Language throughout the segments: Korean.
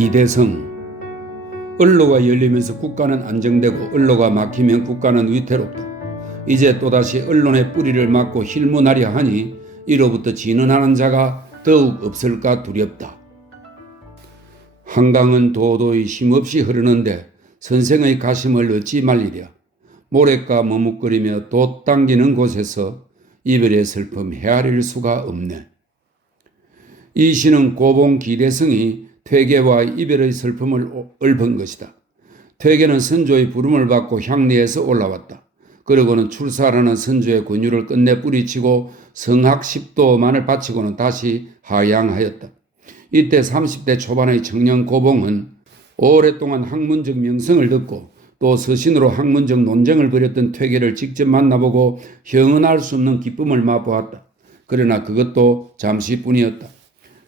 기대성. 언로가 열리면서 국가는 안정되고 언로가 막히면 국가는 위태롭다. 이제 또다시 언론의 뿌리를 막고 힐문하려 하니 이로부터 진언하는 자가 더욱 없을까 두렵다. 한강은 도도히 쉼없이 흐르는데 선생의 가심을 어찌 말리랴. 모래가 머뭇거리며 돛 당기는 곳에서 이별의 슬픔 헤아릴 수가 없네. 이 시는 고봉 기대성이 퇴계와 이별의 슬픔을 읊은 것이다. 퇴계는 선조의 부름을 받고 향리에서 올라왔다. 그러고는 출사라는 선조의 권유를 끝내 뿌리치고 성학 10도만을 바치고는 다시 하양하였다. 이때 30대 초반의 청년 고봉은 오랫동안 학문적 명성을 듣고 또 서신으로 학문적 논쟁을 벌였던 퇴계를 직접 만나보고 형언할 수 없는 기쁨을 맛보았다. 그러나 그것도 잠시뿐이었다.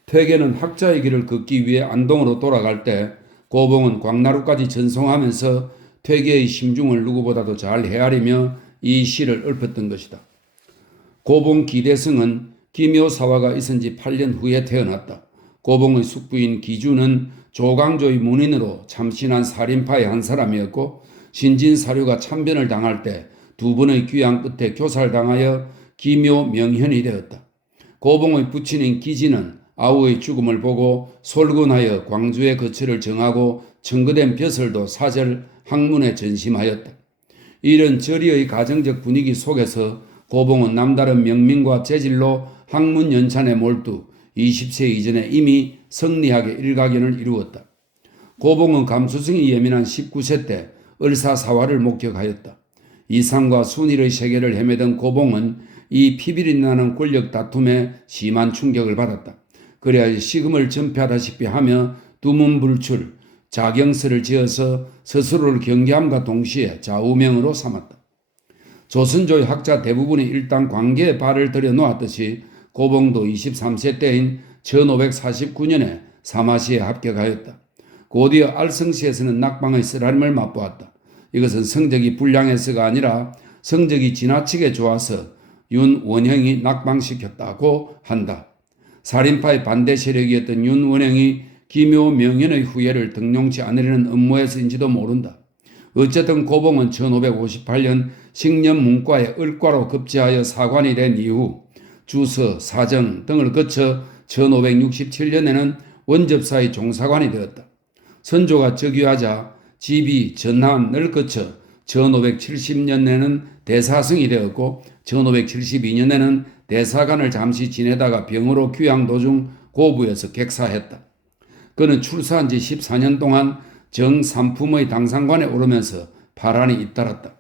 퇴계는 학자의 길을 걷기 위해 안동으로 돌아갈 때 고봉은 광나루까지 전송하면서 퇴계의 심중을 누구보다도 잘 헤아리며 이 시를 읊었던 것이다. 고봉 기대성은 기묘사화가 있은 지 8년 후에 태어났다. 고봉의 숙부인 기주는 조광조의 문인으로 참신한 살인파의 한 사람이었고 신진사류가 참변을 당할 때 두 번의 귀양 끝에 교살당하여 기묘 명현이 되었다. 고봉의 부친인 기지는 아우의 죽음을 보고 솔군하여 광주의 거처를 정하고 청거된 벼슬도 사절 학문에 전심하였다. 이런 절의의 가정적 분위기 속에서 고봉은 남다른 명민과 재질로 학문 연찬에 몰두 20세 이전에 이미 성리학의 일가견을 이루었다. 고봉은 감수성이 예민한 19세 때 을사사화를 목격하였다. 이상과 순일의 세계를 헤매던 고봉은 이 피비린 나는 권력 다툼에 심한 충격을 받았다. 그래야 식음을 전폐하다시피 하며 두문불출, 자경서를 지어서 스스로를 경계함과 동시에 좌우명으로 삼았다. 조선조의 학자 대부분이 일단 관계에 발을 들여놓았듯이 고봉도 23세 때인 1549년에 사마시에 합격하였다. 곧이어 알성시에서는 낙방의 쓰라림을 맛보았다. 이것은 성적이 불량해서가 아니라 성적이 지나치게 좋아서 윤원형이 낙방시켰다고 한다. 살인파의 반대 세력이었던 윤원형이 기묘 명현의 후예를 등용치 않으려는 음모에서인지도 모른다. 어쨌든 고봉은 1558년 식년 문과에 을과로 급제하여 사관이 된 이후 주서, 사정 등을 거쳐 1567년에는 원접사의 종사관이 되었다. 선조가 즉위하자 지비, 전한을 거쳐 1570년에는 대사성이 되었고 1572년에는 대사관을 잠시 지내다가 병으로 귀양 도중 고부에서 객사했다. 그는 출사한 지 14년 동안 정삼품의 당상관에 오르면서 파란이 잇따랐다.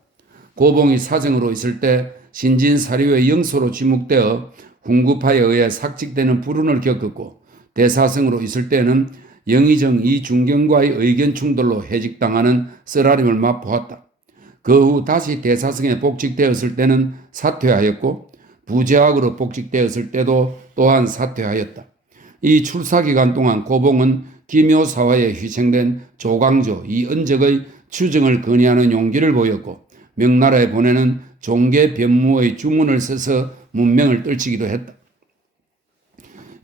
고봉이 사정으로 있을 때 신진사류의 영소로 지목되어 훈구파에 의해 삭직되는 불운을 겪었고 대사성으로 있을 때는 영의정 이중경과의 의견 충돌로 해직당하는 쓰라림을 맛보았다. 그 후 다시 대사성에 복직되었을 때는 사퇴하였고 부재학으로 복직되었을 때도 또한 사퇴하였다. 이 출사기간 동안 고봉은 기묘사화에 희생된 조광조, 이은적의 추정을 건의하는 용기를 보였고 명나라에 보내는 종계 변무의 주문을 써서 문명을 떨치기도 했다.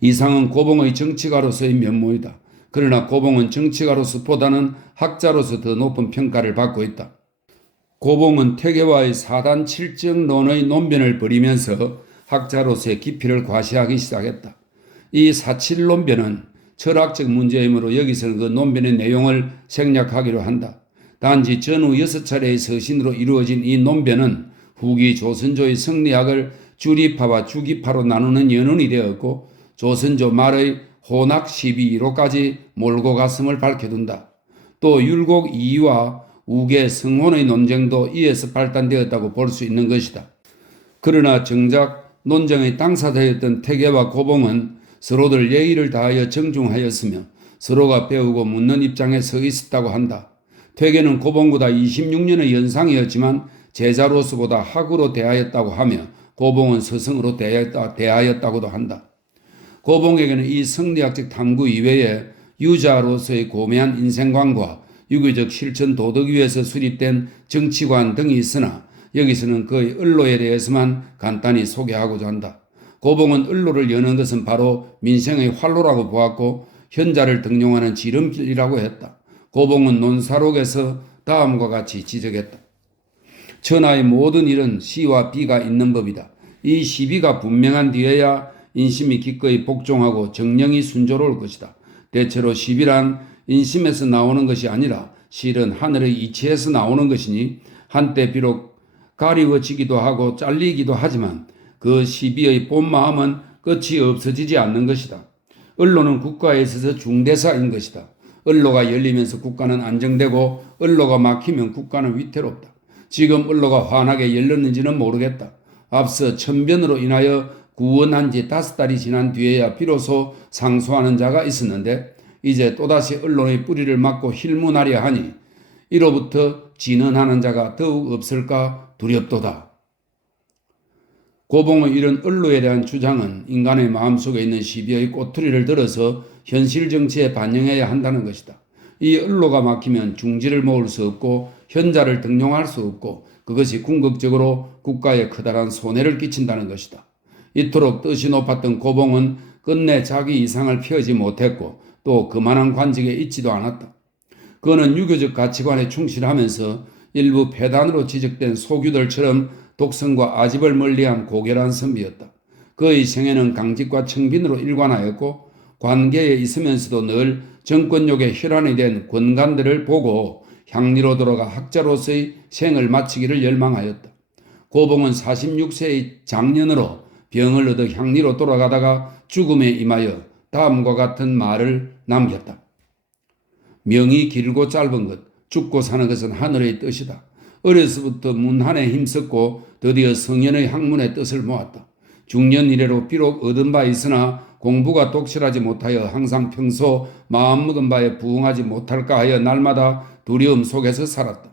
이상은 고봉의 정치가로서의 면모이다. 그러나 고봉은 정치가로서보다는 학자로서 더 높은 평가를 받고 있다. 고봉은 퇴계와의 사단 칠정론의 논변을 벌이면서 학자로서의 깊이를 과시하기 시작했다. 이 사칠론변은 철학적 문제이므로 여기서는 그 논변의 내용을 생략하기로 한다. 단지 전후 6차례의 서신으로 이루어진 이 논변은 후기 조선조의 성리학을 주리파와 주기파로 나누는 연원이 되었고 조선조 말의 혼학 12로까지 몰고 갔음을 밝혀둔다. 또 율곡 이의와 우계 성혼의 논쟁도 이에서 발단되었다고 볼 수 있는 것이다. 그러나 정작 논쟁의 당사자였던 퇴계와 고봉은 서로들 예의를 다하여 정중하였으며 서로가 배우고 묻는 입장에 서 있었다고 한다. 퇴계는 고봉보다 26년의 연상이었지만 제자로서보다 학으로 대하였다고 하며 고봉은 스승으로 대하였다고도 한다. 고봉에게는 이 성리학적 탐구 이외에 유자로서의 고매한 인생관과 유교적 실천 도덕 위에서 수립된 정치관 등이 있으나 여기서는 그의 언로에 대해서만 간단히 소개하고자 한다. 고봉은 언로를 여는 것은 바로 민생의 활로라고 보았고 현자를 등용하는 지름길이라고 했다. 고봉은 논사록에서 다음과 같이 지적했다. 천하의 모든 일은 시와 비가 있는 법이다. 이 시비가 분명한 뒤에야 인심이 기꺼이 복종하고 정령이 순조로울 것이다. 대체로 시비란 인심에서 나오는 것이 아니라 실은 하늘의 이치에서 나오는 것이니 한때 비록 가리워지기도 하고 잘리기도 하지만 그 시비의 본 마음은 끝이 없어지지 않는 것이다. 언로는 국가에 있어서 중대사인 것이다. 언로가 열리면서 국가는 안정되고 언로가 막히면 국가는 위태롭다. 지금 언로가 환하게 열렸는지는 모르겠다. 앞서 천변으로 인하여 구원한 지 5달이 지난 뒤에야 비로소 상소하는 자가 있었는데 이제 또다시 언론의 뿌리를 막고 힐문하려 하니 이로부터 진언하는 자가 더욱 없을까 두렵도다. 고봉의 이런 언로에 대한 주장은 인간의 마음속에 있는 시비의 꼬투리를 들어서 현실 정치에 반영해야 한다는 것이다. 이 언로가 막히면 중지를 모을 수 없고 현자를 등용할 수 없고 그것이 궁극적으로 국가에 커다란 손해를 끼친다는 것이다. 이토록 뜻이 높았던 고봉은 끝내 자기 이상을 피하지 못했고 또 그만한 관직에 있지도 않았다. 그는 유교적 가치관에 충실하면서 일부 폐단으로 지적된 소규들처럼 독선과 아집을 멀리한 고결한 선비였다. 그의 생애는 강직과 청빈으로 일관하였고 관계에 있으면서도 늘 정권욕의 혈안이 된 권관들을 보고 향리로 돌아가 학자로서의 생을 마치기를 열망하였다. 고봉은 46세의 장년으로 병을 얻어 향리로 돌아가다가 죽음에 임하여 다음과 같은 말을 남겼다. 명이 길고 짧은 것, 죽고 사는 것은 하늘의 뜻이다. 어려서부터 문한에 힘썼고 드디어 성현의 학문의 뜻을 모았다. 중년 이래로 비록 얻은 바 있으나 공부가 독실하지 못하여 항상 평소 마음먹은 바에 부응하지 못할까 하여 날마다 두려움 속에서 살았다.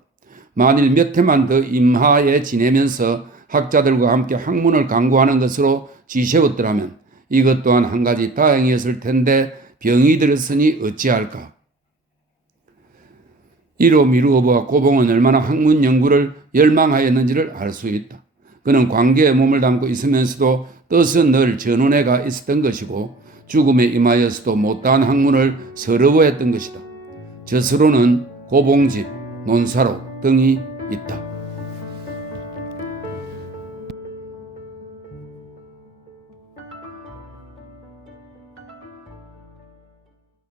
만일 몇 해만 더 임하에 지내면서 학자들과 함께 학문을 강구하는 것으로 지새웠더라면 이것 또한 한 가지 다행이었을 텐데 병이 들었으니 어찌할까. 이로 미루어보아 고봉은 얼마나 학문 연구를 열망하였는지를 알 수 있다. 그는 관계에 몸을 담고 있으면서도 뜻은 늘 전운해가 있었던 것이고 죽음에 임하여서도 못다한 학문을 서러워했던 것이다. 저서로는 고봉집, 논사록 등이 있다.